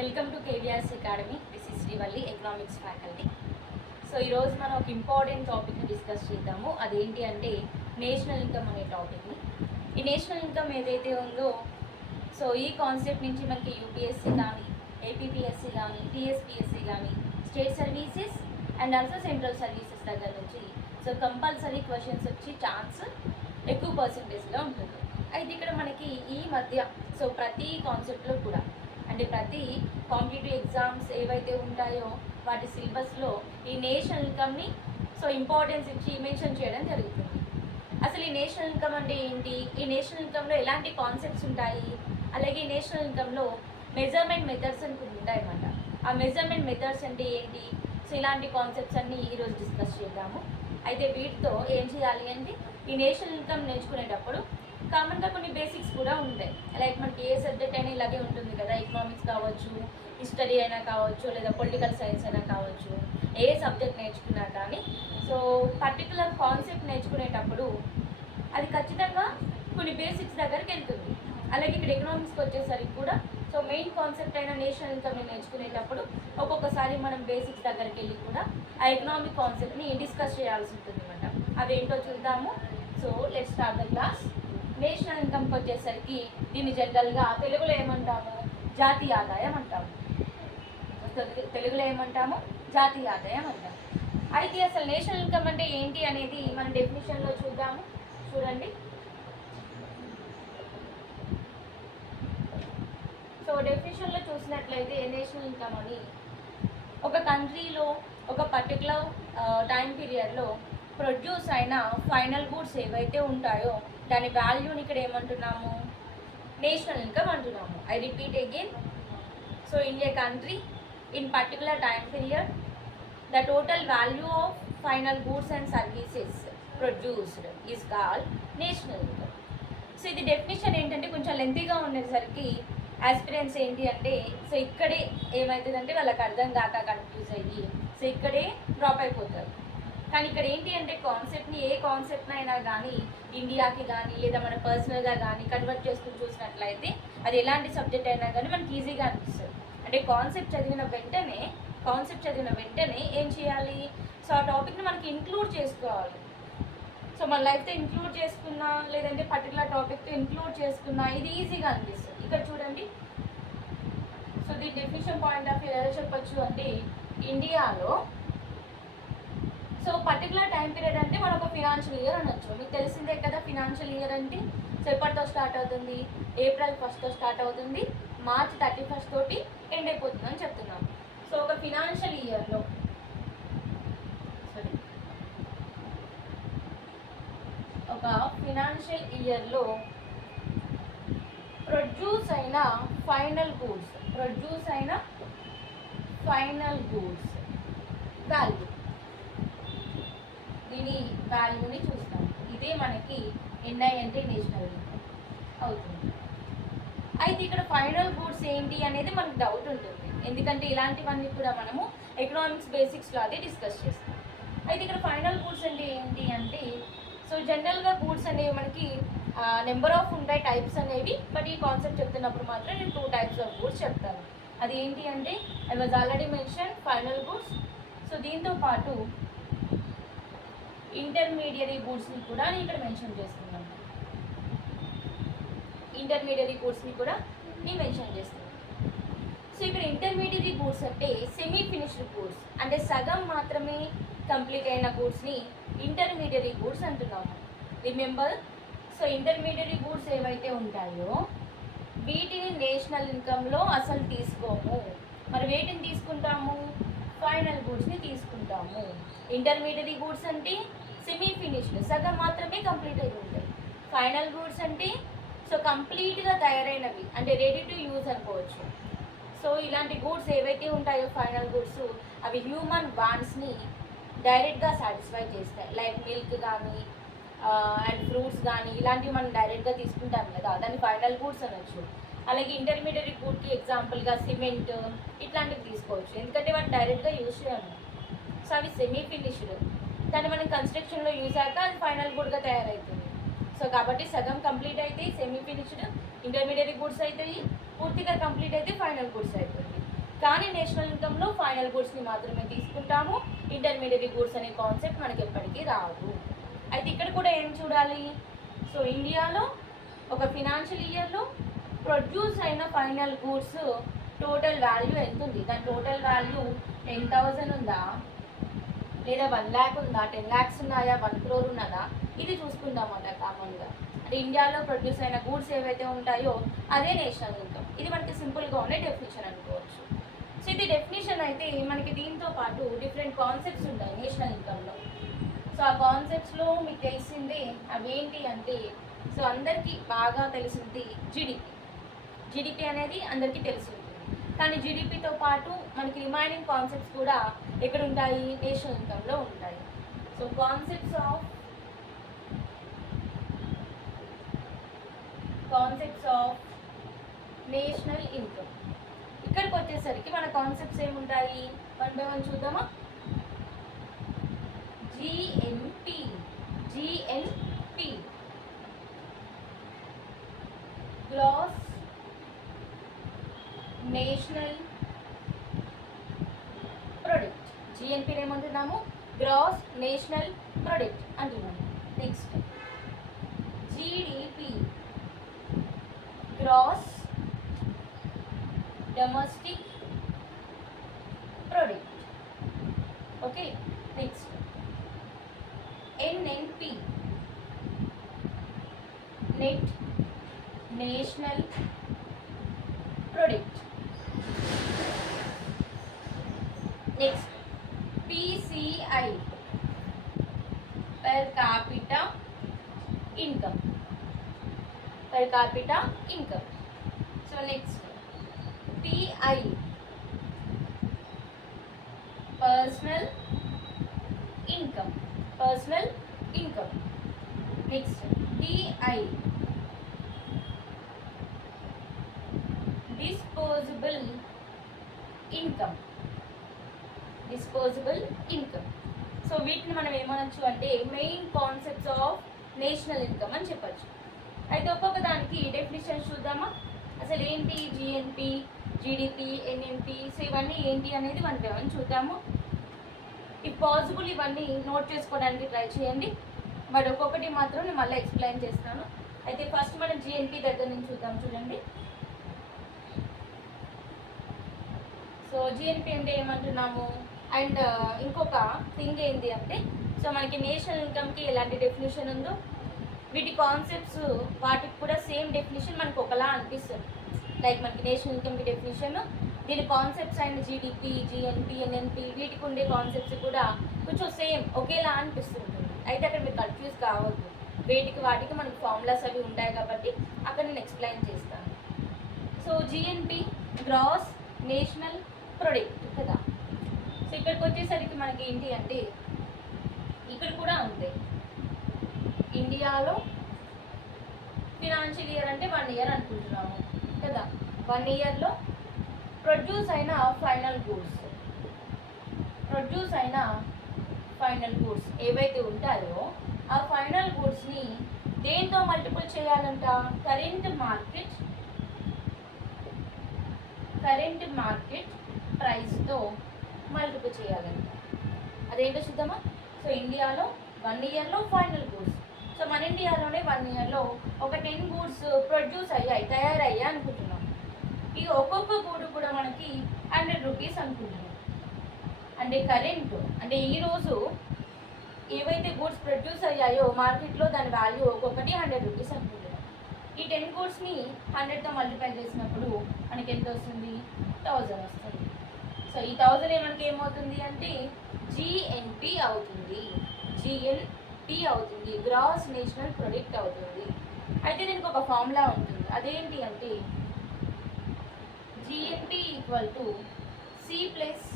Welcome to KVR's academy. This is Srivalli, economics faculty. So ఈరోజు మనం ఒక ఇంపార్టెంట్ టాపిక్ని డిస్కస్ చేద్దాము. అదేంటి అంటే నేషనల్ ఇన్కమ్ అనే టాపిక్ని. ఈ నేషనల్ ఇన్కమ్ ఏదైతే ఉందో, సో ఈ కాన్సెప్ట్ నుంచి మనకి యూపీఎస్సీ కానీ, ఏపీపీఎస్సీ కానీ, టీఎస్పీఎస్సీ కానీ, state services and also central services దగ్గర నుంచి సో కంపల్సరీ క్వశ్చన్స్ వచ్చి ఛాన్స్ ఎక్కువ పర్సంటేజ్లో ఉంటుంది. అయితే ఇక్కడ మనకి ఈ మధ్య సో ప్రతి కాన్సెప్ట్లో కూడా అంటే ప్రతి కాంపిటేటివ్ ఎగ్జామ్స్ ఏవైతే ఉంటాయో వాటి సిలబస్లో ఈ నేషనల్ ఇన్కమ్ని సో ఇంపార్టెన్స్ ఇచ్చి మెన్షన్ చేయడం జరుగుతుంది. అసలు ఈ నేషనల్ ఇన్కమ్ అంటే ఏంటి, ఈ నేషనల్ ఇన్కమ్లో ఎలాంటి కాన్సెప్ట్స్ ఉంటాయి, అలాగే ఈ నేషనల్ ఇన్కమ్లో మెజర్మెంట్ మెథడ్స్ అని కొన్ని ఉంటాయి అన్నమాట. ఆ మెజర్మెంట్ మెథడ్స్ అంటే ఏంటి, సో ఇలాంటి కాన్సెప్ట్స్ అన్నీ ఈరోజు డిస్కస్ చేద్దాము. అయితే వీటితో ఏం చేయాలి అంటే ఈ నేషనల్ ఇన్కమ్ నేర్చుకునేటప్పుడు కామన్గా కొన్ని బేసిక్స్ కూడా ఉంటాయి. లైక్ మనకి ఏ సబ్జెక్ట్ అయినా ఇలాగే ఉంటుంది కదా, ఎకనామిక్స్ కావచ్చు, హిస్టరీ అయినా కావచ్చు, లేదా పొలిటికల్ సైన్స్ అయినా కావచ్చు, ఏ సబ్జెక్ట్ నేర్చుకున్నా కానీ సో పర్టికులర్ కాన్సెప్ట్ నేర్చుకునేటప్పుడు అది ఖచ్చితంగా కొన్ని బేసిక్స్ దగ్గరికి వెళ్తుంది. అలాగే ఇక్కడ ఎకనామిక్స్కి వచ్చేసరికి కూడా సో మెయిన్ కాన్సెప్ట్ అయిన నేషనల్ ఇన్కమ్ని నేర్చుకునేటప్పుడు ఒక్కొక్కసారి మనం బేసిక్స్ దగ్గరికి వెళ్ళి కూడా ఆ ఎకనామిక్ కాన్సెప్ట్ని డిస్కస్ చేయాల్సి ఉంటుంది అన్నమాట. అవేంటో చూద్దాము. So let's start the class. National ఇన్కమ్కి వచ్చేసరికి దీన్ని జనరల్గా తెలుగులో ఏమంటాము, జాతీయ ఆదాయం అంటాము. తెలుగులో ఏమంటాము, జాతీయ ఆదాయం అంటాము. అయితే అసలు నేషనల్ ఇన్కమ్ అంటే ఏంటి అనేది మన డెఫినిషన్లో చూద్దాము. చూడండి, సో డెఫినిషన్లో చూసినట్లయితే నేషనల్ ఇన్కమ్ అని ఒక కంట్రీలో ఒక పర్టికులర్ టైం పీరియడ్లో ప్రొడ్యూస్ అయిన ఫైనల్ గూడ్స్ ఏవైతే ఉంటాయో దాని వాల్యూని ఇక్కడ ఏమంటున్నాము, నేషనల్ ఇన్కమ్ అంటున్నాము. I repeat again. So in a country in particular time period the total value of final goods and services produced is called national income. So ఇది definition ఏంటంటే కొంచెం లెంతీగా ఉండేసరికి ఆస్పిరెంట్స్ ఏంటి అంటే సో ఇక్కడే ఏమవుతుందంటే వాళ్ళకి అర్థం కాక కన్ఫ్యూజ్ అయ్యి సో ఇక్కడే డ్రాప్ అయిపోతారు. కానీ ఇక్కడ ఏంటి అంటే కాన్సెప్ట్ని ఏ కాన్సెప్ట్ అయినా కానీ ఇండియాకి కానీ లేదా మన పర్సనల్గా కానీ కన్వర్ట్ చేసుకుని చూసినట్లయితే అది ఎలాంటి సబ్జెక్ట్ అయినా కానీ మనకి ఈజీగా అనిపిస్తుంది. అంటే కాన్సెప్ట్ చదివిన వెంటనే ఏం చేయాలి, సో ఆ టాపిక్ని మనకి ఇంక్లూడ్ చేసుకోవాలి. సో మన లైఫ్తో ఇంక్లూడ్ చేసుకున్నా లేదంటే పర్టికులర్ టాపిక్తో ఇంక్లూడ్ చేసుకున్నా ఇది ఈజీగా అనిపిస్తుంది. ఇక్కడ చూడండి, సో దీని డెఫినేషన్ పాయింట్ ఆఫ్ వ్యూ ఎలా చెప్పచ్చు అంటే ఇండియాలో సో పర్టికులర్ టైం పీరియడ్ అంటే మనం ఒక ఫినాన్షియల్ ఇయర్ అనొచ్చు. మీకు తెలిసిందే కదా ఫినాన్షియల్ ఇయర్ అంటే. సో ఎప్పటితో స్టార్ట్ అవుతుంది, ఏప్రిల్ 1st స్టార్ట్ అవుతుంది, మార్చ్ 31st తోటి ఎండ్ అయిపోతుంది అని చెప్తున్నాం. సో ఒక ఫినాన్షియల్ ఇయర్లో ప్రొడ్యూస్ అయిన ఫైనల్ గూడ్స్ వాల్యూ, దీని వాల్యూని చూస్తాం. ఇదే మనకి ఎన్ఐ అంటే నేషనల్ ఇన్కమ్ అవుతుంది. అయితే ఇక్కడ ఫైనల్ గూడ్స్ ఏంటి అనేది మనకు డౌట్ ఉంటుంది, ఎందుకంటే ఇలాంటివన్నీ కూడా మనము ఎకనామిక్స్ బేసిక్స్లో అదే డిస్కస్ చేస్తాం. అయితే ఇక్కడ ఫైనల్ గూడ్స్ అంటే ఏంటి అంటే సో జనరల్గా గూడ్స్ అనేవి మనకి నెంబర్ ఆఫ్ ఉంటాయి టైప్స్ అనేవి, బట్ ఈ కాన్సెప్ట్ చెప్తున్నప్పుడు మాత్రం నేను 2 టైప్స్ ఆఫ్ గూడ్స్ చెప్తాను. అది ఏంటి అంటే I was already mention final goods. So దీంతో పాటు ఇంటర్మీడియరీ గూడ్స్ని కూడా నేను ఇక్కడ మెన్షన్ చేస్తున్నాను. సో ఇక్కడ ఇంటర్మీడియరీ గూడ్స్ అంటే సెమీ ఫినిష్డ్ గూడ్స్, అంటే సగం మాత్రమే కంప్లీట్ అయిన గూడ్స్ని ఇంటర్మీడియరీ గూడ్స్ అంటున్నాము. రిమెంబర్, సో ఇంటర్మీడియరీ గూడ్స్ ఏవైతే ఉంటాయో వీటిని నేషనల్ ఇన్కంలో అసలు తీసుకోము. మరి వేటిని తీసుకుంటాము, ఫైనల్ గూడ్స్ని తీసుకుంటాము. ఇంటర్మీడియరీ గూడ్స్ అంటే సెమీ ఫినిష్డ్, సగం మాత్రమే కంప్లీట్ అయి ఉంటాయి. ఫైనల్ గూడ్స్ అంటే సో కంప్లీట్గా తయారైనవి, అంటే రెడీ టు యూజ్ అనుకోవచ్చు. సో ఇలాంటి గూడ్స్ ఏవైతే ఉంటాయో ఫైనల్ గూడ్స్ అవి హ్యూమన్ వాంట్స్ని డైరెక్ట్గా సాటిస్ఫై చేస్తాయి. లైక్ మిల్క్ కానీ అండ్ ఫ్రూట్స్ కానీ ఇలాంటివి మనం డైరెక్ట్గా తీసుకుంటాం కదా, దాన్ని ఫైనల్ గూడ్స్ అనొచ్చు. అలాగే ఇంటర్మీడియట్ గూడ్కి ఎగ్జాంపుల్గా సిమెంట్ ఇట్లాంటివి తీసుకోవచ్చు, ఎందుకంటే వాటిని డైరెక్ట్గా యూజ్ చేయము. సో అవి సెమీ ఫినిష్డ్, దాన్ని మనం కన్స్ట్రక్షన్లో యూజ్ అయ్యాక అది ఫైనల్ గూడ్గా తయారవుతుంది. సో కాబట్టి సగం కంప్లీట్ అయితే సెమీ ఫినిష్డ్ ఇంటర్మీడియట్ గూడ్స్ అవుతాయి, పూర్తిగా కంప్లీట్ అయితే ఫైనల్ గూడ్స్ అవుతుంది. కానీ నేషనల్ ఇన్కంలో ఫైనల్ గూడ్స్ని మాత్రమే తీసుకుంటాము. ఇంటర్మీడియట్ గూడ్స్ అనే కాన్సెప్ట్ మనకి ఎప్పటికీ రాదు. అయితే ఇక్కడ కూడా ఏం చూడాలి? సో ఇండియాలో ఒక ఫినాన్షియల్ ఇయర్లో ప్రొడ్యూస్ అయిన ఫైనల్ గూడ్స్ టోటల్ వాల్యూ ఎంత ఉంది? దాని టోటల్ వాల్యూ 10,000 ఉందా, లేదా 1 lakh ఉందా, 10 lakhs ఉన్నాయా, 1 crore ఉన్నదా? ఇది చూసుకుందాం అన్నమాట కామన్గా. అంటే ఇండియాలో ప్రొడ్యూస్ అయిన గూడ్స్ ఏవైతే ఉంటాయో అదే నేషనల్ ఇన్కమ్. ఇది మనకి సింపుల్గా ఉండే డెఫినేషన్ అనుకోవచ్చు. సో ఇది డెఫినేషన్ అయితే మనకి దీంతో పాటు డిఫరెంట్ కాన్సెప్ట్స్ ఉంటాయి నేషనల్ ఇన్కమ్లో. సో ఆ కాన్సెప్ట్స్లో మీకు తెలిసిందే అవేంటి అంటే, సో అందరికీ బాగా తెలిసింది జీడిపి అనేది అందరికీ తెలిసి ఉంటుంది. కానీ జీడిపితో పాటు మనకి రిమైనింగ్ కాన్సెప్ట్స్ కూడా ఎక్కడ ఉంటాయి? నేషనల్ ఇన్కమ్లో ఉంటాయి. So concepts of national income. ఇక్కడికి వచ్చేసరికి మన కాన్సెప్ట్స్ ఏముంటాయి? 1 by 1 చూద్దామా? GNP gross national product. GNP ఏమంటున్నాము? గ్రాస్ నేషనల్ ప్రొడక్ట్ అంటున్నాము. Next GDP gross domestic product. Okay, next NNP net national product. Next PCI per capita income. So next PI personal income. Next DI disposable income. So వీటిని మనం ఏమనొచ్చు అంటే main concepts of national income అని చెప్పచ్చు. అయితే ఒక్కొక్క దానికి definition చూద్దామా? అసలు ఏంటి జిఎన్పి, జీడిపి, ఎన్ఎన్పి, సో ఇవన్నీ ఏంటి అనేది 1 by 1 చూద్దాము. ఇఫ్ పాసిబుల్ ఇవన్నీ నోట్ చేసుకోవడానికి ట్రై చేయండి, బట్ ఒక్కొక్కటి మాత్రం నేను మళ్ళీ ఎక్స్ప్లెయిన్ చేస్తాను. అయితే ఫస్ట్ మనం జిఎన్పి దగ్గర నుంచి చూద్దాం. చూడండి, సో జిఎన్పి అంటే ఏమంటున్నాము? అండ్ ఇంకొక థింగ్ ఏంటి అంటే, సో మనకి నేషనల్ ఇన్కమ్కి ఎలాంటి డెఫినేషన్ ఉందో వీటి కాన్సెప్ట్స్ వాటికి కూడా సేమ్ డెఫినేషన్ మనకు ఒకలా అనిపిస్తుంది. లైక్ మనకి నేషనల్ ఇన్కమ్కి డెఫినేషన్, దీని concepts and GDP, GNP, NNP వీటికి ఉండే కాన్సెప్ట్స్ కూడా కొంచెం సేమ్ ఒకేలా అనిపిస్తుంటుంది. అయితే అక్కడ మీరు కన్ఫ్యూజ్ కావద్దు, వాటికి మనకి ఫార్ములాస్ అవి ఉంటాయి కాబట్టి అక్కడ నేను ఎక్స్ప్లెయిన్ చేస్తాను. So GNP gross national product కదా. సో ఇక్కడికి వచ్చేసరికి మనకి ఏంటి అంటే, ఇక్కడ కూడా అంతే. ఇండియాలో ఫినాన్షియల్ ఇయర్ అంటే 1 year అనుకుంటున్నాము కదా. 1 yearలో ప్రొడ్యూస్ అయిన ఫైనల్ గూడ్స్ ఏవైతే ఉంటాయో ఆ ఫైనల్ గూడ్స్ని దేంతో మల్టిపుల్ చేయాలంట? కరెంట్ మార్కెట్ ప్రైస్తో మల్టిపుల్ చేయాలంట. అదేంటో చూద్దామా? సో ఇండియాలో 1 yearలో ఫైనల్ గూడ్స్. సో మన ఇండియాలోనే 1 yearలో ఒక 10 గూడ్స్ ప్రొడ్యూస్ తయారయ్యాయి అనుకుంటున్నాం. ఈ ఒక్కొక్క గూడు కూడా మనకి 100 rupees అనుకుంటున్నాం. అంటే కరెంట్ అంటే ఈరోజు ఏవైతే గూడ్స్ ప్రొడ్యూస్ అయ్యాయో మార్కెట్లో దాని వాల్యూ ఒక్కొక్కటి 100 rupees అనుకుంటున్నాం. ఈ 10 గూడ్స్ని 100తో మల్టిప్లై చేసినప్పుడు మనకి ఎంత వస్తుంది? 1000 వస్తుంది. సో ఈ 1000 మనకి ఏమవుతుంది అంటే జిఎన్పి అవుతుంది. గ్రాస్ నేషనల్ ప్రొడక్ట్ అవుతుంది. అయితే దీనికి ఒక ఫార్ములా ఉంటుంది. అదేంటి అంటే GNP equal to C plus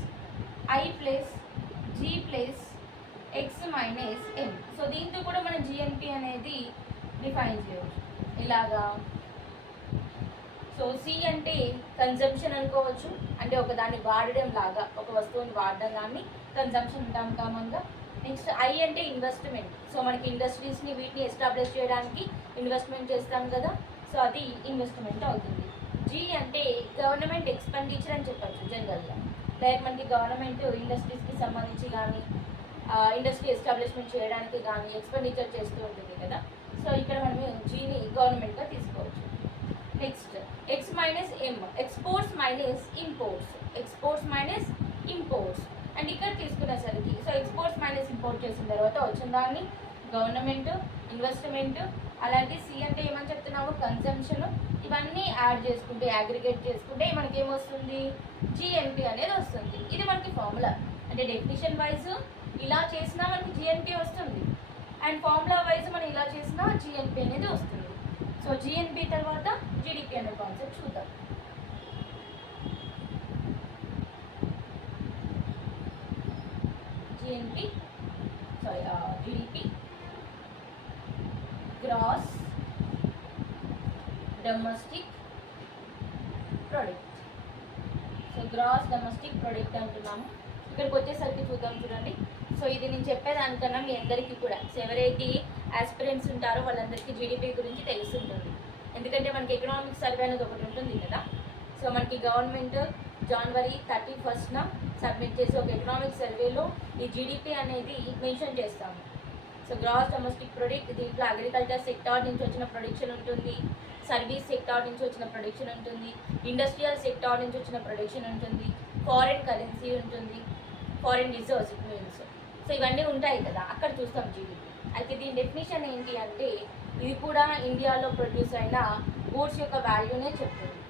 I plus G plus X minus M. So దీంతో కూడా మనం జిఎన్పి అనేది డిఫైన్ చేయవచ్చు. ఇలాగా సో సి అంటే కన్జంప్షన్ అనుకోవచ్చు, అంటే ఒక దాన్ని వాడడం లాగా, ఒక వస్తువుని వాడడం కానీ కన్జంప్షన్ ఉంటాం కామన్గా. నెక్స్ట్ ఐ అంటే ఇన్వెస్ట్మెంట్. సో మనకి ఇండస్ట్రీస్ని వీటిని ఎస్టాబ్లిష్ చేయడానికి ఇన్వెస్ట్మెంట్ చేస్తాం కదా, సో అది ఇన్వెస్ట్మెంట్ అవుతుంది. జీ అంటే గవర్నమెంట్ ఎక్స్పెండిచర్ అని చెప్పచ్చు జనరల్గా. లైక్ మనకి గవర్నమెంట్ ఇండస్ట్రీస్కి సంబంధించి కానీ ఇండస్ట్రీ ఎస్టాబ్లిష్మెంట్ చేయడానికి కానీ ఎక్స్పెండిచర్ చేస్తూ ఉంటుంది కదా. సో ఇక్కడ మనం జీని గవర్నమెంట్గా తీసుకోవచ్చు. Next X minus M, exports minus imports, exports minus imports. And ఇక్కడ తీసుకునేసరికి సో ఎక్స్పోర్ట్స్ మైనస్ ఇంపోర్ట్ చేసిన తర్వాత వచ్చిన దాన్ని గవర్నమెంట్, ఇన్వెస్ట్మెంట్, అలాగే సి అంటే ఏమని చెప్తున్నాము కన్సంప్షన్, ఇవన్నీ యాడ్ చేసుకుంటే అగ్రిగేట్ చేసుకుంటే మనకి ఏమొస్తుంది జిఎన్పి అనేది వస్తుంది. ఇది మనకి ఫార్ములా. అంటే డెఫినిషన్ వైజ్ ఇలా చేసినా మనకి జిఎన్పి వస్తుంది, అండ్ ఫార్ములా వైజ్ మనం ఇలా చేసినా జిఎన్పి అనేది వస్తుంది. సో జిఎన్పి తర్వాత జిడిపి అనే కాన్సెప్ట్ చూద్దాం. GNP GDP gross domestic product. So gross domestic product అంటున్నాము. ఇక్కడికి వచ్చేసరికి చూద్దాం చూడండి. సో ఇది నేను చెప్పేదానికన్నా మీ అందరికీ కూడా ఎవరైతే ఆస్పిరెంట్స్ ఉంటారో వాళ్ళందరికీ జీడిపి గురించి తెలుసుంటుంది. ఎందుకంటే మనకి ఎకనామిక్ సర్వే అనేది ఒకటి ఉంటుంది కదా. సో మనకి గవర్నమెంట్ జనవరి 31న సబ్మిట్ చేసి ఒక ఎకనామిక్ సర్వేలో ఈ జీడిపి అనేది మెన్షన్ చేస్తాము. సో గ్రాస్ డొమెస్టిక్ ప్రొడక్ట్, దీంట్లో అగ్రికల్చర్ సెక్టార్ నుంచి వచ్చిన ప్రొడక్షన్ ఉంటుంది, సర్వీస్ సెక్టార్ నుంచి వచ్చిన ప్రొడక్షన్ ఉంటుంది, ఇండస్ట్రియల్ సెక్టార్ నుంచి వచ్చిన ప్రొడక్షన్ ఉంటుంది, ఫారిన్ కరెన్సీ ఉంటుంది, foreign reserves it means. So ఇవన్నీ ఉంటాయి కదా, అక్కడ చూస్తాం జీడిపి. అయితే దీని డెఫినేషన్ ఏంటి అంటే ఇది కూడా ఇండియాలో ప్రొడ్యూస్ అయిన గూడ్స్ యొక్క వాల్యూనే చెప్తుంది.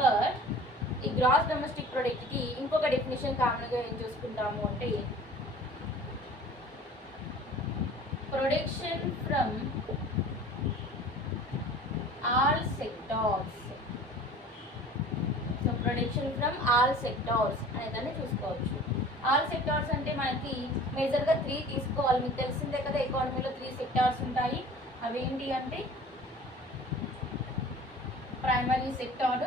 బట్ ఈ గ్రాస్ డొమెస్టిక్ ప్రొడక్ట్కి ఇంకొక డెఫినేషన్ కామన్గా ఏం చూసుకుంటాము అంటే production from all sectors. So production from all sectors అనేదాన్ని చూసుకోవచ్చు. ఆల్ సెక్టార్స్ అంటే మనకి మేజర్గా 3 తీసుకోవాలి. మీకు తెలిసిందే కదా ఎకానమీలో 3 సెక్టార్స్ ఉంటాయి. అవేంటి అంటే primary sector,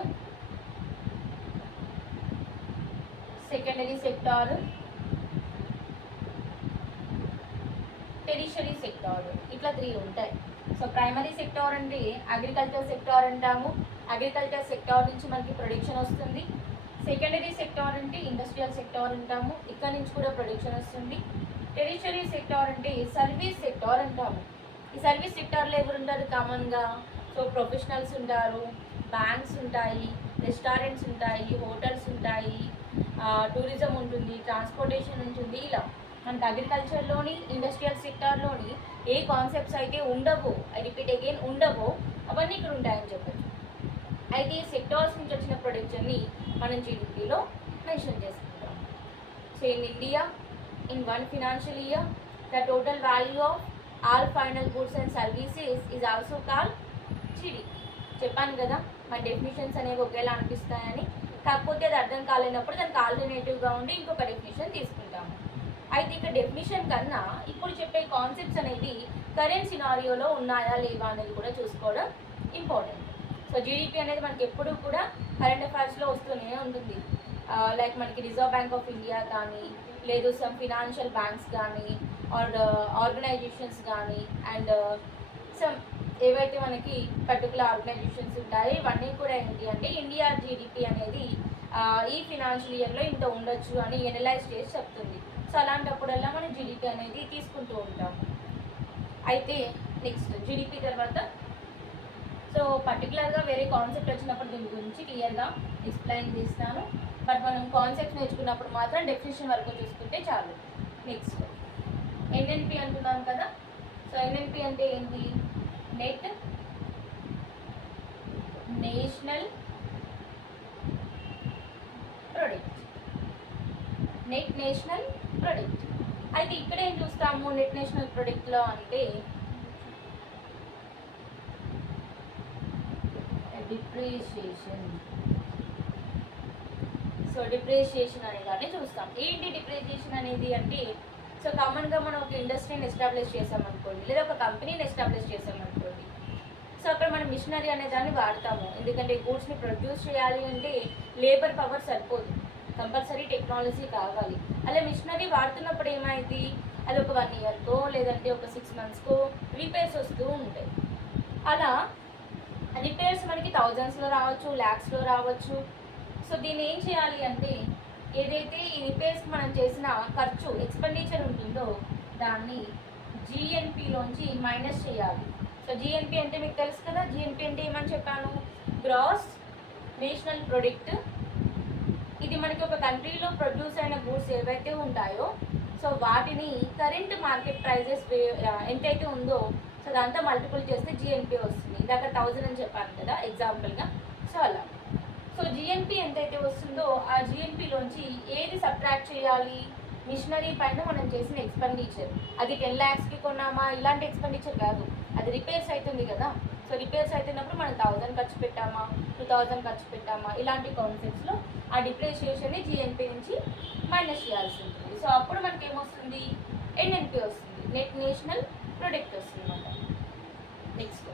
secondary sector, tertiary sector, ఇట్లా 3 ఉంటాయి. సో ప్రైమరీ సెక్టార్ అంటే అగ్రికల్చర్ సెక్టార్ అంటాము. అగ్రికల్చర్ సెక్టార్ నుంచి మనకి ప్రొడక్షన్ వస్తుంది. సెకండరీ సెక్టార్ అంటే ఇండస్ట్రియల్ సెక్టార్ అంటాము, ఇక్కడ నుంచి కూడా ప్రొడక్షన్ వస్తుంది. టెరిషరీ సెక్టార్ అంటే సర్వీస్ సెక్టార్ అంటాము. ఈ సర్వీస్ సెక్టార్లో ఎవరు ఉంటారు కామన్గా? సో ప్రొఫెషనల్స్ ఉంటారు, బ్యాంక్స్ ఉంటాయి, రెస్టారెంట్స్ ఉంటాయి, హోటల్స్ ఉంటాయి, టూరిజం ఉంటుంది, ట్రాన్స్పోర్టేషన్ ఉంటుంది. ఇలా మనకి అగ్రికల్చర్లోని ఇండస్ట్రియల్ సెక్టార్లోని ఏ కాన్సెప్ట్స్ అయితే ఉండవో, ఐ రిపీట్ అగైన్ ఉండవో, అవన్నీ ఇక్కడ ఉంటాయని చెప్పచ్చు. అయితే ఈ సెక్టార్స్ నుంచి వచ్చిన ప్రొడక్షన్ని మనం జీడిపిలో మెన్షన్ చేసుకుంటాం. So in India in 1 financial year the total value of all final goods and services is also called GDP. చెప్పాను కదా మన డెఫినేషన్స్ అనేవి ఒకేలా అనిపిస్తాయని, కాకపోతే అది అర్థం కాలేనప్పుడు దానికి ఆల్టర్నేటివ్గా ఉండి ఇంకొక డెఫినేషన్ తీసుకుంటాము. అయితే ఇక్కడ డెఫినేషన్ కన్నా ఇప్పుడు చెప్పే కాన్సెప్ట్స్ అనేది కరెంట్ సినారియోలో ఉన్నాయా లేవా అనేది కూడా చూసుకోవడం ఇంపార్టెంట్. సో జీడిపి అనేది మనకి ఎప్పుడూ కూడా కరెంట్ అఫైర్స్లో వస్తూనే ఉంటుంది. లైక్ మనకి రిజర్వ్ బ్యాంక్ ఆఫ్ ఇండియా కానీ, లేదు సమ్ ఫినాన్షియల్ బ్యాంక్స్ కానీ, ఆర్ ఆర్గనైజేషన్స్ కానీ, అండ్ సమ్ ఏవైతే మనకి పర్టికులర్ ఆర్గనైజేషన్స్ ఉంటాయి ఇవన్నీ కూడా ఏంటి అంటే ఇండియా జీడిపి అనేది ఈ ఫినాన్షియల్ ఇయర్లో ఇంత ఉండొచ్చు అని ఎనలైజ్ చేసి చెప్తుంది. సో అలాంటప్పుడల్లా మనం జీడిపి అనేది తీసుకుంటూ ఉంటాము. అయితే నెక్స్ట్ జీడిపి తర్వాత సో పర్టికులర్గా వేరే కాన్సెప్ట్ వచ్చినప్పుడు దీని గురించి క్లియర్గా ఎక్స్ప్లెయిన్ చేస్తాను. బట్ మనం కాన్సెప్ట్స్ నేర్చుకున్నప్పుడు మాత్రం డెఫినేషన్ వరకు చూసుకుంటే చాలు. నెక్స్ట్ ఎన్ఎన్పి అంటున్నాం కదా. సో ఎన్ఎన్పి అంటే ఏంటి? Net national product. Net national product. అయితే ఇక్కడ ఏం చూస్తాము నెట్ నేషనల్ ప్రొడక్ట్లో అంటే డిప్రిషియేషన్. సో డిప్రిషియేషన్ అనే దాన్ని చూస్తాం. ఏంటి డిప్రిషియేషన్ అనేది అంటే సో కామన్గా మనం ఒక ఇండస్ట్రీని ఎస్టాబ్లిష్ చేసామనుకోండి, లేదా ఒక కంపెనీని ఎస్టాబ్లిష్ చేసామనుకోండి, సో అక్కడ మనం మిషనరీ అనే దాన్ని వాడతాము. ఎందుకంటే గూడ్స్ని ప్రొడ్యూస్ చేయాలి అంటే లేబర్ పవర్ సరిపోదు, కంపల్సరీ టెక్నాలజీ కావాలి. అలా మిషనరీ వాడుతున్నప్పుడు ఏమైంది, అది ఒక 1 ఇయర్కో లేదంటే ఒక 6 మంత్స్కో రిపేర్స్ వస్తూ ఉంటాయి. అలా రిపేర్స్ మనకి థౌజండ్స్లో రావచ్చు, ల్యాక్స్లో రావచ్చు. సో దీన్ని ఏం చేయాలి అంటే ఏదైతే ఈ రిపేర్స్కి మనం చేసిన ఖర్చు ఎక్స్పెండిచర్ ఉంటుందో దాన్ని జిఎన్పిలోంచి మైనస్ చేయాలి. సో జిఎన్పి అంటే మీకు తెలుసు కదా, జిఎన్పి అంటే ఏమని చెప్పాను, గ్రాస్ నేషనల్ ప్రొడక్ట్. ఇది మనకి ఒక కంట్రీలో ప్రొడ్యూస్ అయిన గూడ్స్ ఏవైతే ఉంటాయో సో వాటిని కరెంట్ మార్కెట్ ప్రైజెస్ ఎంతైతే ఉందో సో దాంతో మల్టిపుల్ చేస్తే జిఎన్పి వస్తుంది. ఇందాక 1000 అని చెప్పాను కదా ఎగ్జాంపుల్గా. సో అలా సో జిఎన్పి ఎంతైతే వస్తుందో ఆ జిఎన్పిలోంచి ఏది సబ్ట్రాక్ట్ చేయాలి, మిషనరీ పైన మనం చేసిన ఎక్స్పెండిచర్. అది 10 lakhsకి కొన్నామా ఇలాంటి ఎక్స్పెండిచర్ కాదు, అది రిపేర్స్ అవుతుంది కదా. సో రిపేర్స్ అవుతున్నప్పుడు మనం 1000 ఖర్చు పెట్టామా, 2000 ఖర్చు పెట్టామా, ఇలాంటి కాన్సెప్ట్స్లో ఆ డిప్రిషియేషన్ని జిఎన్పి నుంచి మైనస్ చేయాల్సి ఉంటుంది. సో అప్పుడు మనకి ఏమొస్తుంది, ఎన్ఎన్పి వస్తుంది, నెట్ నేషనల్ ప్రొడక్ట్ వస్తుంది అన్నమాట. Next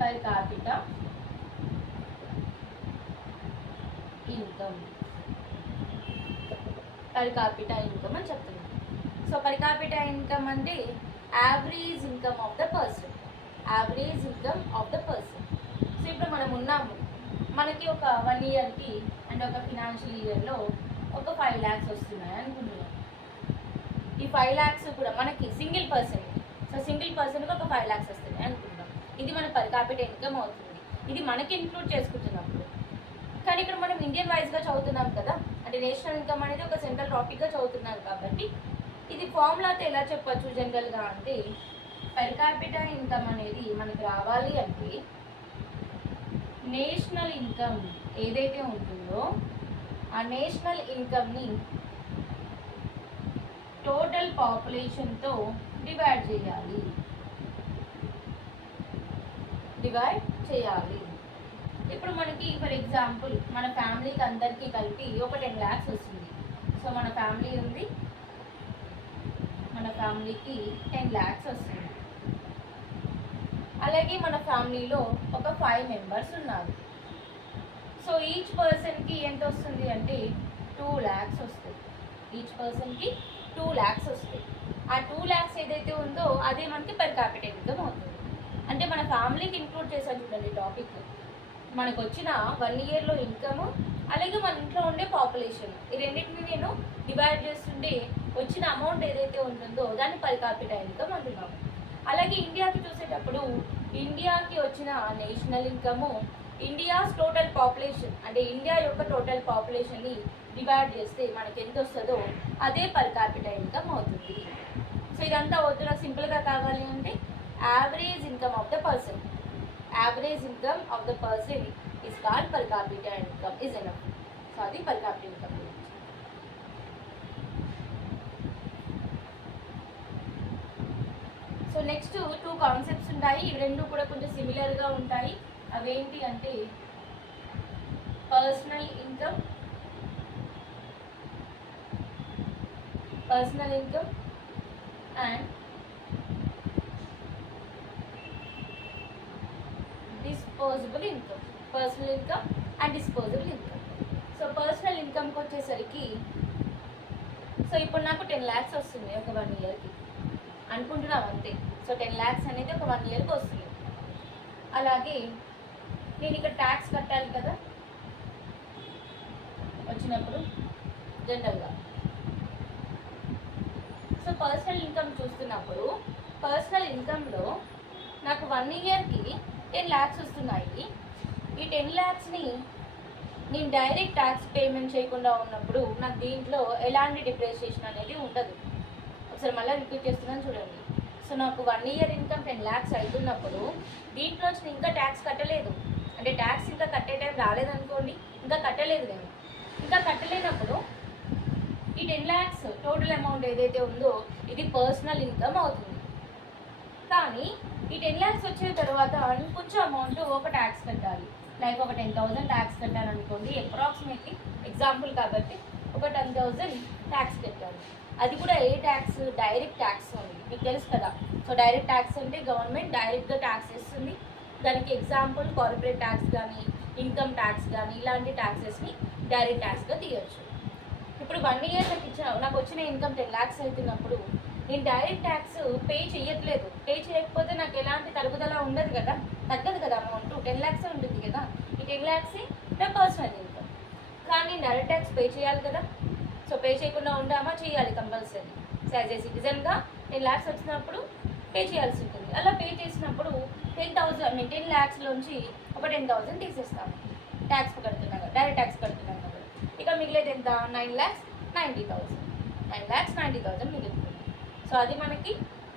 per capita income. Per capita income అని చెప్తున్నాం. సో పర్ క్యాపిటా ఇన్కమ్ అంటే average income of the person, average income of the person. So ఇప్పుడు మనం ఉన్నాము, మనకి ఒక 1 yearకి అండ్ ఒక ఫినాన్షియల్ ఇయర్లో ఒక 5 lakhs వస్తున్నాయి అనుకుంటున్నాం. ఈ 5 lakhs కూడా మనకి సింగిల్ పర్సన్కి, సో సింగిల్ పర్సన్కి ఒక 5 lakhs వస్తున్నాయి అనుకుంటున్నాం. ఇది మన పర్ క్యాపిటా ఇన్కమ్ అవుతుంది. ఇది మనకి ఇన్క్లూడ్ చేసుకుంటున్నప్పుడు. కానీ ఇక్కడ మనం ఇండియన్ వైజ్గా చదువుతున్నాం కదా, అంటే నేషనల్ ఇన్కమ్ అనేది ఒక సెంట్రల్ టాపిక్గా చదువుతున్నాం కాబట్టి ఇది ఫార్ములాతో ఎలా చెప్పచ్చు జనరల్గా అంటే పర్ క్యాపిటా ఇన్కమ్ అనేది మనకి రావాలి అంటే నేషనల్ ఇన్కమ్ ఏదైతే ఉంటుందో ఆ నేషనల్ ఇన్కమ్ని టోటల్ పాపులేషన్తో డివైడ్ చేయాలి. ఇప్పుడు మనకి ఫర్ ఎగ్జాంపుల్ మన ఫ్యామిలీకి అందరికీ కలిపి ఒక 10 lakhs వస్తుంది. సో మన ఫ్యామిలీ ఉంది, మన ఫ్యామిలీకి 10 lakhs వస్తుంది. అలాగే మన ఫ్యామిలీలో ఒక 5 members ఉన్నారు. సో ఈచ్ పర్సన్కి ఎంత వస్తుంది అంటే 2 lakhs వస్తుంది. ఈచ్ పర్సన్కి 2 lakhs వస్తాయి. ఆ 2 lakhs ఏదైతే ఉందో అదే మనకి పర్ క్యాపిటల్ ఇన్కమ్ అవుతుంది. అంటే మన ఫ్యామిలీకి ఇంక్లూడ్ చేశాను చూడండి టాపిక్. మనకు వచ్చిన 1 yearలో ఇన్కమ్ అలాగే మన ఇంట్లో ఉండే పాపులేషన్, ఈ రెండింటిని నేను డివైడ్ చేస్తుంటే వచ్చిన అమౌంట్ ఏదైతే ఉంటుందో దాన్ని పర్ క్యాపిటా ఇన్కమ్ అంటున్నాము. అలాగే ఇండియాకి చూసేటప్పుడు ఇండియాకి వచ్చిన national income India's total population, అంటే ఇండియా యొక్క టోటల్ పాపులేషన్ని డివైడ్ చేస్తే మనకి ఎంత వస్తుందో అదే పర్ క్యాపిటా ఇన్కమ్ అవుతుంది. సో ఇదంతా వద్దు, నాకు సింపుల్గా కావాలి అంటే average income of the person, average income of the person is called per capita income is enough. So అది పర్ క్యాపిటా ఇన్కమ్ గురించి. సో నెక్స్ట్ 2 కాన్సెప్ట్స్ ఉంటాయి. ఇవి రెండు కూడా కొంచెం సిమిలర్గా ఉంటాయి. అవేంటి అంటే personal income, personal income and disposable income. Personal income and disposable income. So personal ఇన్కమ్కి వచ్చేసరికి సో ఇప్పుడు నాకు 10 lakhs వస్తుంది ఒక 1 yearకి అనుకుంటున్నాం అంతే. సో 10 lakhs అనేది ఒక 1 yearకి వస్తుంది. అలాగే నేను ఇక్కడ ట్యాక్స్ కట్టాలి కదా వచ్చినప్పుడు జనరల్గా. సో పర్సనల్ ఇన్కమ్ చూస్తున్నప్పుడు పర్సనల్ ఇన్కమ్లో నాకు 1 yearకి 10 lakhs వస్తున్నాయి. ఈ 10 lakhsని నేను డైరెక్ట్ ట్యాక్స్ పేమెంట్ చేయకుండా ఉన్నప్పుడు నాకు దీంట్లో ఎలాంటి డిప్రిషియేషన్ అనేది ఉండదు. ఒకసారి మళ్ళీ రిపీట్ చేస్తున్నాను చూడండి. సో నాకు 1 year ఇన్కమ్ 10 lakhs అవుతున్నప్పుడు దీంట్లోంచి నేను ఇంకా ట్యాక్స్ కట్టలేదు, అంటే ట్యాక్స్ ఇంకా కట్టే టైం రాలేదనుకోండి, ఇంకా కట్టలేదు నేను. ఇంకా కట్టలేనప్పుడు ఈ 10 lakhs టోటల్ అమౌంట్ ఏదైతే ఉందో ఇది పర్సనల్ ఇన్కమ్ అవుతుంది. కానీ ఈ 10 lakhs వచ్చిన తర్వాత కొంచెం అమౌంట్ ఒక ట్యాక్స్ కట్టాలి. లైక్ ఒక 10,000 ట్యాక్స్ కట్టాలనుకోండి, అప్రాక్సిమేట్లీ ఎగ్జాంపుల్ కాబట్టి ఒక 10,000 ట్యాక్స్ కట్టాలి. అది కూడా ఏ ట్యాక్స్, డైరెక్ట్ ట్యాక్స్ ఉంది, మీకు తెలుసు కదా. సో డైరెక్ట్ ట్యాక్స్ అంటే గవర్నమెంట్ డైరెక్ట్గా ట్యాక్స్ ఇస్తుంది. దానికి ఎగ్జాంపుల్ కార్పొరేట్ ట్యాక్స్ కానీ ఇన్కమ్ ట్యాక్స్ కానీ ఇలాంటి ట్యాక్సెస్ని డైరెక్ట్ ట్యాక్స్గా తీయచ్చు. ఇప్పుడు 1 ఇయర్ నాకు వచ్చిన ఇన్కమ్ 10 lakhs అవుతున్నప్పుడు నేను డైరెక్ట్ ట్యాక్స్ పే చేయట్లేదు. పే చేయకపోతే నాకు ఎలాంటి తరుగుదల ఉండదు కదా, తగ్గదు కదా అమౌంట్. 10 lakhs ఉంటుంది కదా. ఈ 10 lakhs నా పర్సనల్ ఇన్కమ్. కానీ డైరెక్ట్ ట్యాక్స్ పే చేయాలి కదా. సో పే చేయకుండా ఉండామా, చేయాలి కంపల్సరీ. సో యాజ్ ఏ సిటిజన్గా 10 lakhs వచ్చినప్పుడు పే చేయాల్సి ఉంటుంది. అలా పే చేసినప్పుడు 10 lakhsలోంచి ఒక 10,000 తీసేస్తాము. ట్యాక్స్ కడుతున్నాం కదా, డైరెక్ట్ ట్యాక్స్ కడుతున్నాం కదా. ఇక మిగిలేదు ఎంత, 9,90,000. 9,90,000 మిగులుతుంది. సో అది మనకి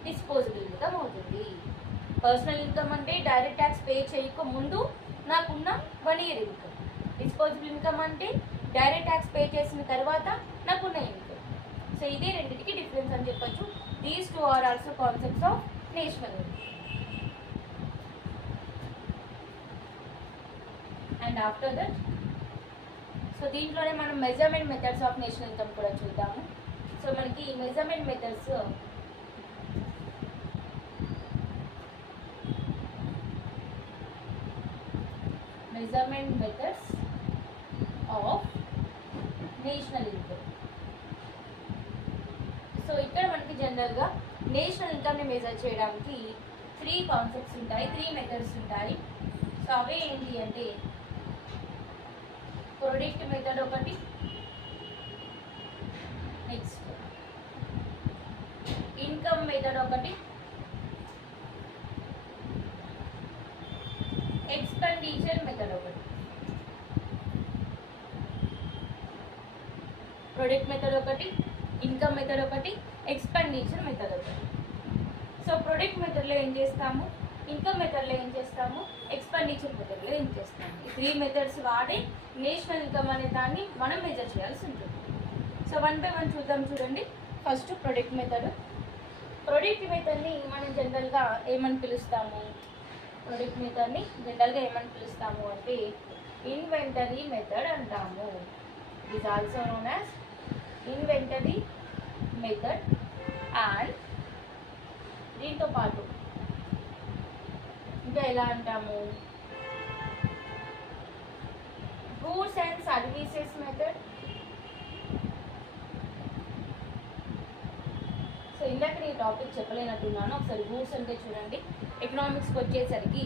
డిస్పోజబుల్ ఇన్కమ్ అవుతుంది. పర్సనల్ ఇన్కమ్ అంటే డైరెక్ట్ ట్యాక్స్ పే చేయక ముందు నాకున్న 1 year ఇన్కమ్. డిస్పోజబుల్ ఇన్కమ్ అంటే డైరెక్ట్ ట్యాక్స్ పే చేసిన తర్వాత నాకున్న ఇన్కమ్. సో ఇదే రెండింటికి డిఫరెన్స్ అని చెప్పొచ్చు. These 2 are also concepts of national income. And after that so దీంట్లోనే మనం measurement methods of national income కూడా చూద్దాము. సో మనకి measurement methods of national income. So ఇక్కడ మనకి జనరల్గా నేషనల్ ఇన్కమ్ని మెజర్ చేయడానికి 3 కాన్సెప్ట్స్ ఉంటాయి, 3 మెథడ్స్ ఉంటాయి. సో అవే ఏంటి అంటే ప్రొడక్ట్ మెథడ్ ఒకటి, నెక్స్ట్ ఇన్కమ్ మెథడ్ ఒకటి, ఎక్స్పెండిచర్ మెథడ్ ఒకటి. ప్రొడక్ట్ మెథడ్ ఒకటి, ఇన్కమ్ మెథడ్ ఒకటి, ఎక్స్పెండిచర్ మెథడ్ ఒకటి. సో ప్రొడక్ట్ మెథడ్లో ఏం చేస్తాము, ఇన్కమ్ మెథడ్లో ఏం చేస్తాము, ఎక్స్పెండిచర్ మెథడ్లో ఏం చేస్తాము. ఈ 3 మెథడ్స్ వాడి నేషనల్ ఇన్కమ్ అనే దాన్ని మనం మెజర్ చేయాల్సి ఉంటుంది. సో 1 by 1 చూద్దాం. చూడండి, ఫస్ట్ ప్రొడక్ట్ మెథడ్. ప్రొడక్ట్ మెథడ్ని మనం జనరల్గా ఏమని పిలుస్తాము, ప్రొడక్ట్ మెథడ్ని జనరల్గా ఏమని పిలుస్తాము అంటే ఇన్వెంటరీ మెథడ్ అంటాము. It is also known as inventory method. And దీంతో పాటు ఇంకా ఎలా అంటాము, goods and services method. So ఇందాక నేను టాపిక్ చెప్పలేనట్టున్నాను. ఒకసారి గూడ్స్ అంటే చూడండి, ఎకనామిక్స్కి వచ్చేసరికి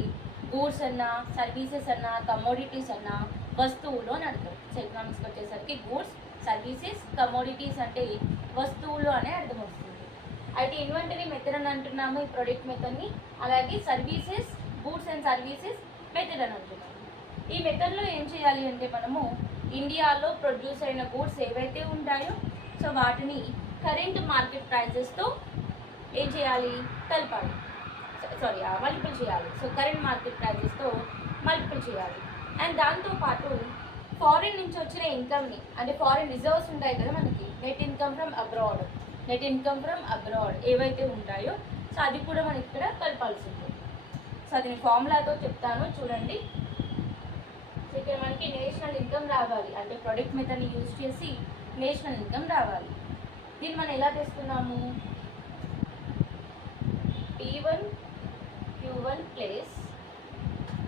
గూడ్స్ అన్నా, సర్వీసెస్ అన్నా, కమోడిటీస్ అన్నా వస్తువులు అని అర్థం. సో ఎకనామిక్స్కి వచ్చేసరికి గూడ్స్, సర్వీసెస్, కమోడిటీస్ అంటే వస్తువులు అనే అర్థం వస్తుంది. అయితే ఇన్వెంటరీ మెథడ్ అని అంటున్నాము ఈ ప్రొడక్ట్ మెథడ్ని. అలాగే services, goods and services method అని అంటున్నాము. ఈ మెథడ్లో ఏం చేయాలి అంటే మనము ఇండియాలో ప్రొడ్యూస్ అయిన గూడ్స్ ఏవైతే ఉంటాయో సో వాటిని కరెంట్ మార్కెట్ ప్రైజెస్తో ఏం చేయాలి, కలపాలి. మల్టిపుల్ చేయాలి. సో కరెంట్ మార్కెట్ ప్రైజెస్తో మల్టిపుల్ చేయాలి. అండ్ దాంతోపాటు ఫారిన్ నుంచి వచ్చిన ఇన్కమ్ని, అంటే ఫారిన్ రిజర్వ్స్ ఉంటాయి కదా మనకి, నెట్ ఇన్కమ్ ఫ్రమ్ అబ్రాడ్ ఏవైతే ఉంటాయో సో అది కూడా మనకి ఇక్కడ కలపాల్సి ఉంటుంది. సో అది నేను ఫార్ములాతో చెప్తాను చూడండి. సో ఇక్కడ మనకి నేషనల్ ఇన్కమ్ రావాలి అంటే ప్రొడక్ట్ మెథడ్ని యూజ్ చేసి నేషనల్ ఇన్కమ్ రావాలి. దీన్ని మనం ఎలా తెస్తున్నాము, P1 Q1 place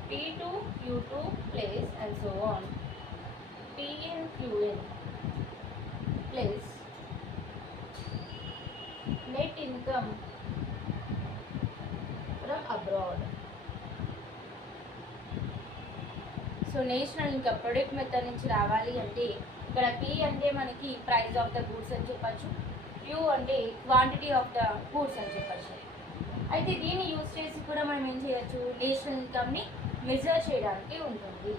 P2 Q2 place and so on PN QN place net income from abroad. So national income product method నుంచి రావాలి అంటే ఇక్కడ P అంటే మనకి ప్రైస్ ఆఫ్ ద గూడ్స్ అని చెప్పచ్చు, Q అంటే క్వాంటిటీ ఆఫ్ ద గూడ్స్ అని చెప్పచ్చు. అయితే దీన్ని యూజ్ చేసి కూడా మనం ఏం చేయొచ్చు, నేషనల్ ఇన్కమ్ని మెజర్ చేయడానికి ఉంటుంది.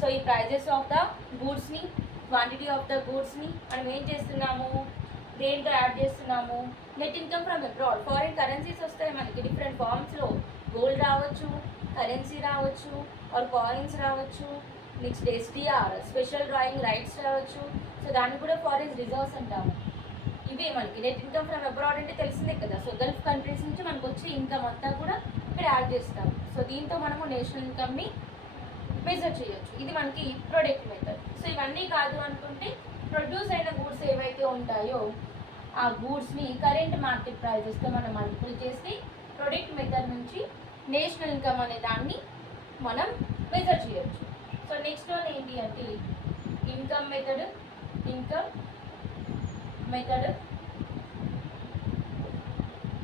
సో ఈ ప్రైజెస్ ఆఫ్ ద గూడ్స్ని, క్వాంటిటీ ఆఫ్ ద గూడ్స్ని మనం ఏం చేస్తున్నాము, దేంతో యాడ్ చేస్తున్నాము, net income from abroad. Foreign currencies వస్తాయి మనకి డిఫరెంట్ ఫార్మ్స్లో, గోల్డ్ రావచ్చు, కరెన్సీ రావచ్చు, ఆర్ కాయిన్స్ రావచ్చు, next SDR special drawing rights రావచ్చు. సో దాన్ని కూడా ఫారిన్ రిజర్వ్స్ అంటాము. ఇవే మనకి నెట్ ఇన్కమ్ ఫ్రమ్ అబ్రాడ్ అంటే తెలిసిందే కదా. సో గల్ఫ్ కంట్రీస్ నుంచి మనకు వచ్చే ఇన్కమ్ అంతా కూడా ఇక్కడ యాడ్ చేస్తాం. సో దీంతో మనము నేషనల్ ఇన్కమ్ని మెజర్ చేయొచ్చు. ఇది మనకి ప్రొడక్ట్ మెథడ్. సో ఇవన్నీ కాదు అనుకుంటే ప్రొడ్యూస్ అయిన గూడ్స్ ఏవైతే ఉంటాయో ఆ గూడ్స్ని కరెంట్ మార్కెట్ ప్రైజెస్తో మనం మల్టిపుల్ చేసి ప్రొడక్ట్ మెథడ్ నుంచి నేషనల్ ఇన్కమ్ అనే దాన్ని మనం మెజర్ చేయొచ్చు. సో నెక్స్ట్ వన్ ఏంటి అంటే income method, income method.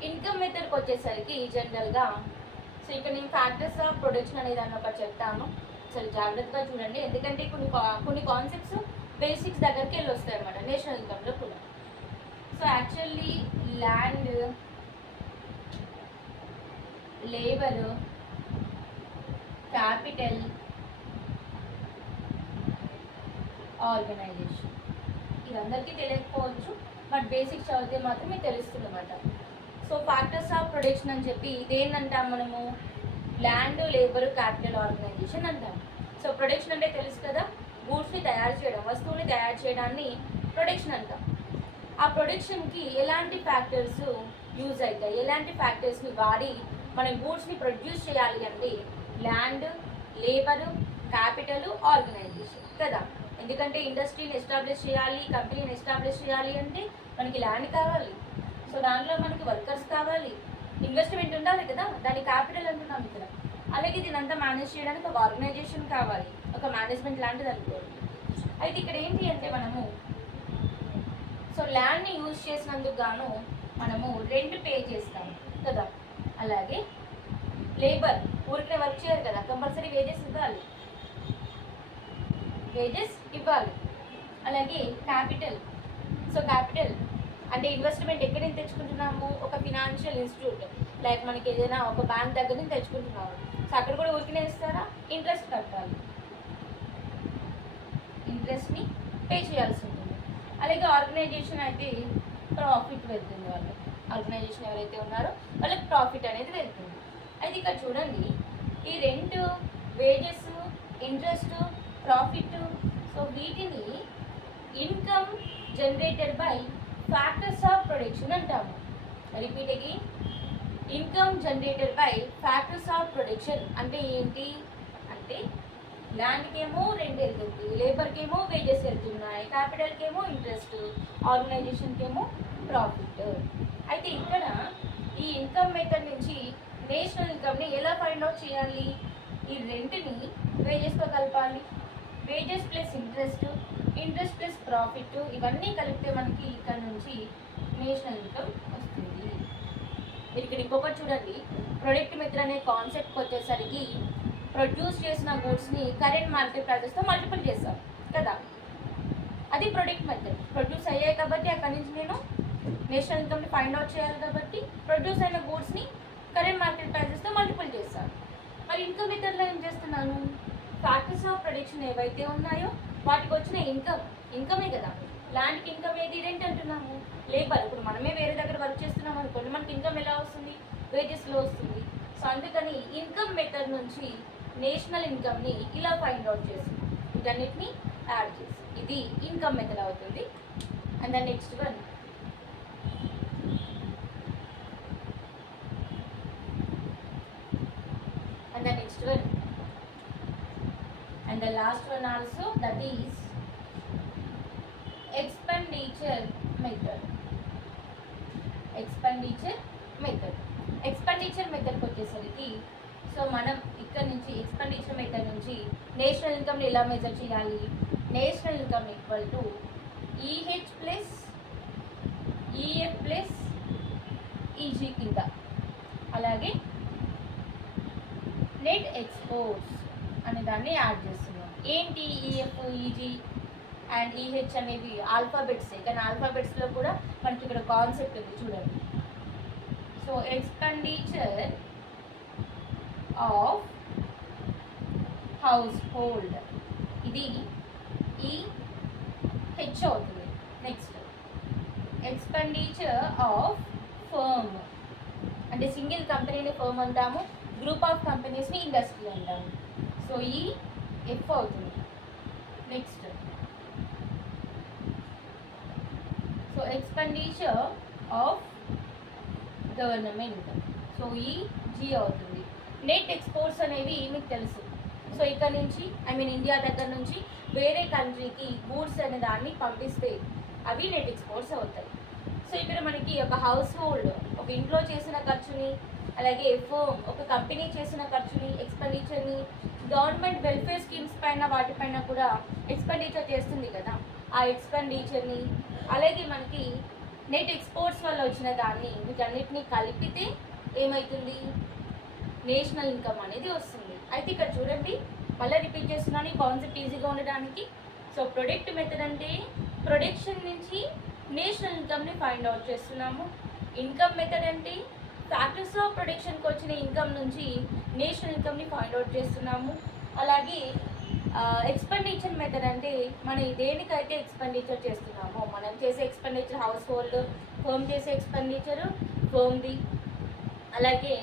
Income మెథడ్కి వచ్చేసరికి జనరల్గా సో ఇక్కడ నేను ఫ్యాక్టర్స్ ఆఫ్ ప్రొడక్షన్ అనే దాన్ని ఒకటి చెప్తాను, చాలా జాగ్రత్తగా చూడండి, ఎందుకంటే కొన్ని కాన్సెప్ట్స్ బేసిక్స్ దగ్గరికి వెళ్ళి వస్తాయి అన్నమాట నేషనల్ ఇన్కమ్లో కూడా. So actually land, labour, capital, organisation ఇది అందరికీ తెలియకపోవచ్చు, బట్ బేసిక్స్ చదివితే మాత్రం మీకు తెలుస్తుంది అన్నమాట. సో ఫ్యాక్టర్స్ ఆఫ్ ప్రొడక్షన్ అని చెప్పి దేన్ని అంటాం మనము? ల్యాండ్, లేబర్, క్యాపిటల్, ఆర్గనైజేషన్ అంటాం. సో ప్రొడక్షన్ అంటే తెలుసు కదా, గూడ్స్ని తయారు చేయడం, వస్తువుని తయారు చేయడాన్ని ప్రొడక్షన్ అంటాం. ఆ ప్రొడక్షన్కి ఎలాంటి ఫ్యాక్టర్స్ యూజ్ అవుతాయి, ఎలాంటి ఫ్యాక్టర్స్ని వాడి మనం గూడ్స్ని ప్రొడ్యూస్ చేయాలి అంటే ల్యాండ్, లేబర్, క్యాపిటల్, ఆర్గనైజేషన్ కదా. ఎందుకంటే ఇండస్ట్రీని ఎస్టాబ్లిష్ చేయాలి, కంపెనీని ఎస్టాబ్లిష్ చేయాలి అంటే మనకి ల్యాండ్ కావాలి, సో దాంట్లో మనకి వర్కర్స్ కావాలి, ఇన్వెస్ట్మెంట్ ఉండాలి కదా, దాని క్యాపిటల్ అంటున్నాం ఇక్కడ. అలాగే దీనంతా మేనేజ్ చేయడానికి ఒక ఆర్గనైజేషన్ కావాలి, ఒక మేనేజ్మెంట్ లాంటిది అనుకోవాలి. అయితే ఇక్కడ ఏంటి అంటే మనము సో ల్యాండ్ని యూజ్ చేసినందుకు గాను మనము రెంట్ పే చేస్తాము కదా. అలాగే లేబర్ ఊరికే వర్క్ చేయరు కదా, కంపల్సరీ వేజెస్ ఇవ్వాలి. అలాగే క్యాపిటల్, సో క్యాపిటల్ అంటే ఇన్వెస్ట్మెంట్ ఎక్కడి నుంచి తెచ్చుకుంటున్నాము? ఒక ఫినాన్షియల్ ఇన్స్టిట్యూట్ లైక్ మనకి ఏదైనా ఒక బ్యాంక్ దగ్గర నుంచి తెచ్చుకుంటున్నాము, సో అక్కడ కూడా ఊరికనే ఇస్తారా? ఇంట్రెస్ట్ కట్టాలి, ఇంట్రెస్ట్ని పే చేయాల్సి ఉంటుంది. అలాగే ఆర్గనైజేషన్ అయితే ప్రాఫిట్ వెళ్తుంది, వాళ్ళు ఆర్గనైజేషన్ ఎవరైతే ఉన్నారో వాళ్ళకి ప్రాఫిట్ అనేది వెళ్తుంది. అయితే ఇక్కడ చూడండి, ఈ rent, wages, interest, profit, so వీటిని income generated by factors of production అంటాము. Repeat again, income generated by factors of production అంటే ఏంటి అంటే ల్యాండ్కేమో రెంట్ వెళ్తుంది, లేబర్కేమో వేజెస్ వెళ్తున్నాయి, క్యాపిటల్కేమో ఇంట్రెస్ట్, ఆర్గనైజేషన్కేమో ప్రాఫిట్. అయితే ఇక్కడ ఈ ఇన్కమ్ మెథడ్ నుంచి నేషనల్ ఇన్కమ్ని ఎలా ఫైండ్ అవుట్ చేయాలి? ఈ రెంట్ని వేజెస్తో కలపాలి, wages plus interest, interest plus profit, ఇవన్నీ కలిపితే మనకి ఇక్కడ నుంచి నేషనల్ ఇన్కమ్ వస్తుంది. మీరు ఇక్కడ ఇంకొకటి చూడండి, ప్రొడక్ట్ మెథడ్ అనే కాన్సెప్ట్కి వచ్చేసరికి ప్రొడ్యూస్ చేసిన గూడ్స్ని కరెంట్ మార్కెట్ ప్రైజెస్తో మల్టిపుల్ చేస్తాం కదా, అది ప్రొడక్ట్ మెథడ్. ప్రొడ్యూస్ అయ్యాయి కాబట్టి అక్కడి నుంచి నేను నేషనల్ ఇన్కమ్ని ఫైండ్ అవుట్ చేయాలి కాబట్టి ప్రొడ్యూస్ అయిన గూడ్స్ని కరెంట్ మార్కెట్ ప్రైజెస్తో మల్టిపుల్ చేస్తాను. మరి ఇన్కమ్ మెథడ్లో ఏం చేస్తున్నాను? ఫ్యాక్టర్స్ ఆఫ్ ప్రొడక్షన్ ఏవైతే ఉన్నాయో వాటికి వచ్చిన ఇన్కమే కదా. ల్యాండ్కి ఇన్కమ్ ఏది? రెంట్ అంటున్నాము. లేబర్, ఇప్పుడు మనమే వేరే దగ్గర వర్క్ చేస్తున్నాం అనుకోండి, మనకి ఇన్కమ్ ఎలా వస్తుంది? వేజెస్లో వస్తుంది. సో అందుకని ఇన్కమ్ మెథడ్ నుంచి నేషనల్ ఇన్కమ్ని ఇలా ఫైండ్ అవుట్ చేస్తుంది, వీటన్నిటిని యాడ్ చేసి ఇది ఇన్కమ్ మెథడ్ అవుతుంది. And the next one and the last one also, that is expenditure method. Expenditure మెథడ్కి వచ్చేసరికి సో మనం ఇక్కడ నుంచి ఎక్స్పెండిచర్ మెథడ్ నుంచి నేషనల్ ఇన్కమ్ని ఎలా మెజర్ చేయాలి? National income equal to EH plus EF plus EG కింద. అలాగే నెట్ ఎక్స్పోర్ట్స్ అనే దాన్ని యాడ్ చేస్తున్నాం. ఏంటి ఈఎఫ్, ఈజీ అండ్ ఈహెచ్ అనేవి ఆల్ఫాబెట్సే, కానీ ఆల్ఫాబెట్స్లో కూడా మనకి ఇక్కడ కాన్సెప్ట్ ఉంది చూడండి. So expenditure of house hold ఇది ఈహెచ్ అవుతుంది. నెక్స్ట్ ఎక్స్పెండిచర్ ఆఫ్ ఫర్మ్ అంటే సింగిల్ కంపెనీని ఫర్మ్ అంటాము, గ్రూప్ ఆఫ్ కంపెనీస్ని ఇండస్ట్రీ అంటాము. సో ఈ ఎఫ్ అవుతుంది. Next so expenditure of government, so ఈ జీ అవుతుంది. నెట్ ఎక్స్పోర్ట్స్ అనేవి మీకు తెలుసు. సో ఇక్కడ నుంచి ఇండియా దగ్గర నుంచి వేరే కంట్రీకి గూడ్స్ అనే దాన్ని పంపిస్తే అవి నెట్ ఎక్స్పోర్ట్స్ అవుతాయి. సో ఇక్కడ మనకి ఒక హౌస్ హోల్డ్, ఒక ఇంట్లో చేసిన ఖర్చుని అలాగే ఫర్మ్ ఒక కంపెనీ చేసిన ఖర్చుని ఎక్స్పెండిచర్ని గవర్నమెంట్ వెల్ఫేర్ స్కీమ్స్ పైన వాటిపైన కూడా ఎక్స్పెండిచర్ చేస్తుంది కదా, ఆ ఎక్స్పెండిచర్ని అలాగే మనకి నెట్ ఎక్స్పోర్ట్స్ వల్ల వచ్చిన దాన్ని వీటన్నిటిని కలిపితే ఏమవుతుంది, నేషనల్ ఇన్కమ్ అనేది వస్తుంది. అయితే ఇక్కడ చూడండి, మళ్ళీ రిపీట్ చేస్తున్నాను ఈ కాన్సెప్ట్ ఈజీగా ఉండడానికి. సో ప్రొడక్ట్ మెథడ్ అంటే ప్రొడక్షన్ నుంచి నేషనల్ ఇన్కమ్ని ఫైండ్ అవుట్ చేస్తున్నాము. ఇన్కమ్ మెథడ్ అంటే ఫ్యాక్టర్స్ ఆఫ్ ప్రొడక్షన్కి వచ్చిన ఇన్కమ్ నుంచి నేషనల్ ఇన్కమ్ని ఫైండ్ అవుట్ చేస్తున్నాము. అలాగే ఎక్స్పెండిచర్ మెథడ్ అంటే మనం దేనికైతే ఎక్స్పెండిచర్ చేస్తున్నామో, మనం చేసే ఎక్స్పెండిచర్ హౌస్ హోల్డ్, ఫర్మ్ చేసే ఎక్స్పెండిచరు ఫర్మ్ది, అలాగే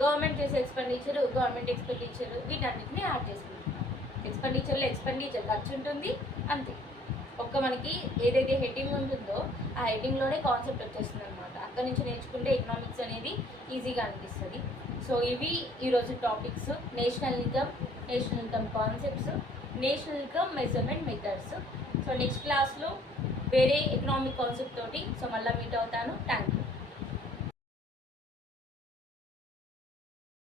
గవర్నమెంట్ చేసే ఎక్స్పెండిచరు గవర్నమెంట్ ఎక్స్పెండిచరు, వీటన్నిటిని యాడ్ చేసుకుంటాం. ఎక్స్పెండిచర్లో ఎక్స్పెండిచర్ ఖర్చు ఉంటుంది అంతే. ఒక్క మనకి ఏదైతే హెడ్డింగ్ ఉంటుందో ఆ హెడ్డింగ్లోనే కాన్సెప్ట్ వచ్చేస్తుంది అనమాట. అక్కడి నుంచి నేర్చుకుంటే ఎకనామిక్స్ అనేది ఈజీగా అనిపిస్తుంది. సో ఇవి ఈరోజు topics: national income concepts, national income measurement methods. So next క్లాస్లో వేరే ఎకనామిక్ కాన్సెప్ట్ తోటి సో మళ్ళీ మీట్ అవుతాను. Thank you.